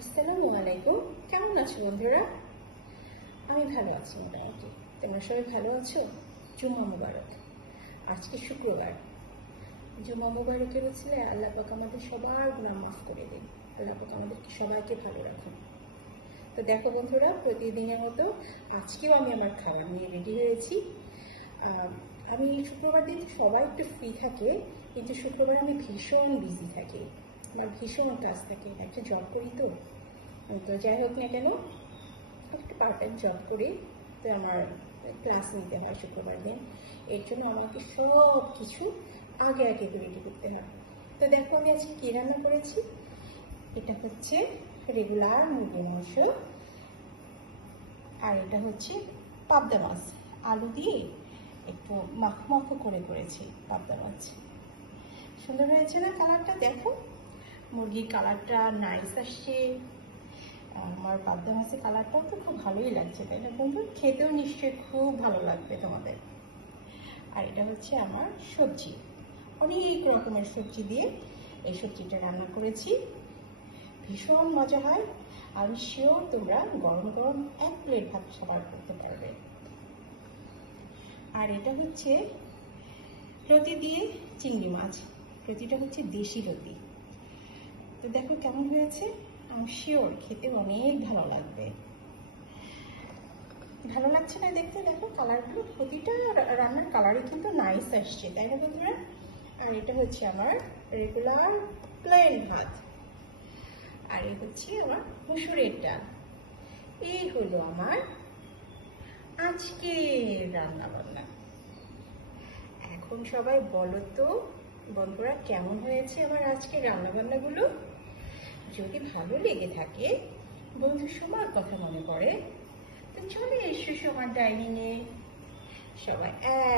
আসসালামু আলাইকুম। কেমন আছো বন্ধুরা? আমি ভালো আছি মোটামুটি। তোমরা সবাই ভালো আছো? জুম্মা মুবারক। আজকে শুক্রবার। জুম্মা মুবারকের উছিলে আল্লাহ পাক আমাদের সবার গুনাহ মাফ করে দিন। আল্লাহ পাক আমাদেরকে সবাইকে ভালো রাখুন। তো দেখো বন্ধুরা, প্রতিদিনের মতো আজকেও আমি আমার খাবার নিয়ে রেডি হয়েছি। আমি শুক্রবার দিন সবাই একটু ফ্রি থাকে, কিন্তু শুক্রবার আমি ভীষণ বিজি থাকি। আমার ভীষণ কাজ থাকে, একটা জব করি তো। তো যাই হোক না কেন, একটু পার্ট টাইম জব করি, তো আমার ক্লাস নিতে হয় শুক্রবার দিন। এর জন্য আমাকে সব কিছু আগে আগে রেডি করতে হয়। তো দেখো আমি আজকে কী রান্না করেছি। এটা হচ্ছে রেগুলার মুরগির মাংস, আর এটা হচ্ছে পাবদা মাছ। আলু দিয়ে একটু মাখো মাখো করে করেছি পাবদা মাছ। সুন্দর হয়েছে না কালারটা? দেখো মুরগির কালারটা নাইস আসছে, আমার পাবদা মাছের কালারটাও তো খুব ভালোই লাগছে, তাই না বন্ধু? খেতেও নিশ্চয়ই খুব ভালো লাগবে তোমাদের। আর এটা হচ্ছে আমার সবজি, অনেক রকমের সবজি দিয়ে এই সবজিটা রান্না করেছি। ভীষণ মজা হয়। আমি শিওর তোমরা গরম গরম 1 প্লেট ভাত সবার করতে পারবে। আর এটা হচ্ছে রতি দিয়ে চিংড়ি মাছ। রতিটা হচ্ছে দেশি রতি। তো দেখো কেমন হয়েছে, আমি শিওর খেতে অনেক ভালো লাগবে। ভালো লাগছে না দেখতে? দেখো কালারগুলো, প্রতিটা রান্নার কালারই কিন্তু নাইস আসছে, তাই না বন্ধুরা? আর এটা হচ্ছে আমার রেগুলার প্লেন ভাত, আর এই হচ্ছে আমার মুসুরের ডাল। এই হলো আমার আজকের রান্না বান্না। এখন সবাই বলো তো বন্ধুরা, কেমন হয়েছে আমার আজকের রান্না বান্নাগুলো? যদি ভালো লেগে থাকে, বন্ধু সবার কথা মনে পড়ে, তো চলে এসো সবার ডাইনিংয়ে, সবাই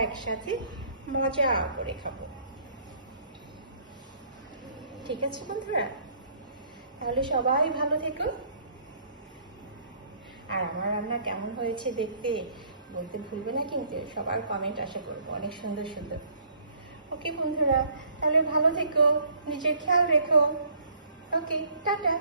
একসাথে মজা করে খাবো। ঠিক আছে বন্ধুরা? তাহলে সবাই ভালো থেকো। আর আমার রান্না কেমন হয়েছে দেখতে বলতে ভুলবে না কিন্তু, সবার কমেন্ট আশা করবো অনেক সুন্দর সুন্দর। ওকে বন্ধুরা, তাহলে ভালো থেকো, নিজের খেয়াল রেখো। ওকে, টাটা।